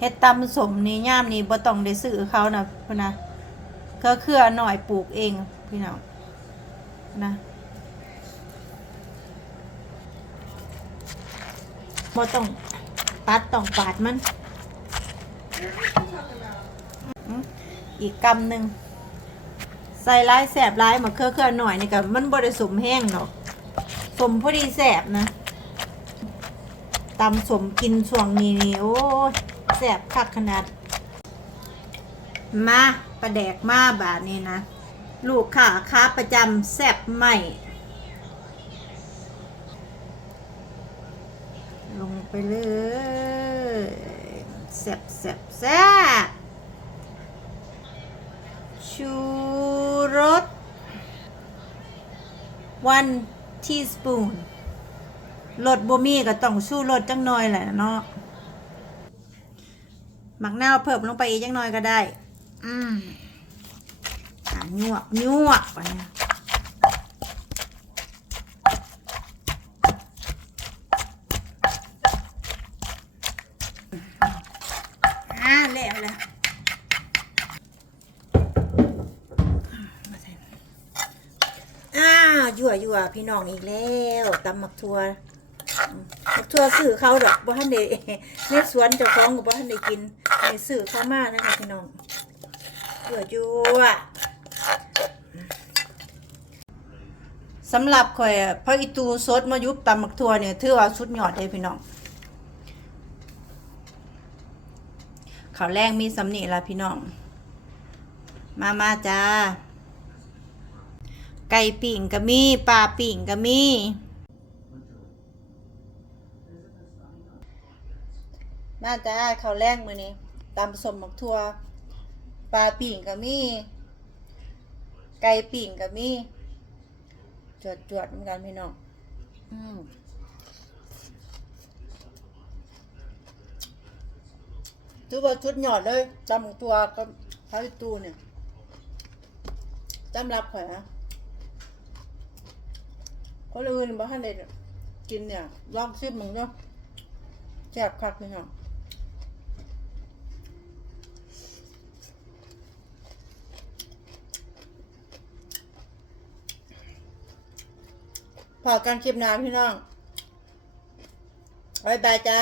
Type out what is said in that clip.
เฮ็ดตำสมนี่ย่ามนี่บ่ต้องได้ซื้อเขานะพุ่นนะก็เครือหน่อยปลูกเองพี่น้องนะบ่ต้องตัดต้องปาดมัน อีกกำหนึ่งใส่ร้ายแสบร้ายมาเครือเครือหน่อยนี่ก็มันบ่ได้สมแห้งเนาะสมพอดีแสบนะตำสมกินช่วงนี้นี่โอ้ย แสบคักขนาด มาประแดกมาบาทนี้นะ ลูกค้าค้าประจำแซบใหม่ลงไปเลยแซบแซบแซบชูรส one teaspoon รสบ่มีก็ต้องชูรสจังหน่อยแหละเนาะ หมักนาวเพิ่มลงไปอีกจังหน่อยก็ได้ อืมอะยวกยวกไปนะอ่าแล้วแล้วอ้าวยั่วยั่วพี่น้องอีกแล้วตำหมักทัว บักทัวสื่อเขาดอกบ่ทันได้ในสวนเจ้าของก็บ่ทันได้กินในสื่อเข้ามานะคะพี่น้องยั่วยั่วสำหรับข่อยพระอิตูสดมายุบตำหมักทัวเนี่ยถือว่าสุดยอดเลยพี่น้องข้าวแรงมีสำนีละพี่น้อง มามาจ้า ไก่ปิ่งก็มีปลาปิ่งก็มี มาจ้าข้าวแรงมือนี้ตำสมหมักทัวปลาปิ่งก็มี ไก่ปิ่งก็มีจวดจวดเหมือนกันพี่น้องอืมถือว่าชุดหยอดเลยจำตัวกับพาริตูเนี่ยจำรับข่อยนะคนอื่นบ้านเด็กินเนี่ยลองชิมมึงเนาะแซ่บคักพี่น้อง พอกันคลิปหน้าพี่น้องบ๊ายบายจ้า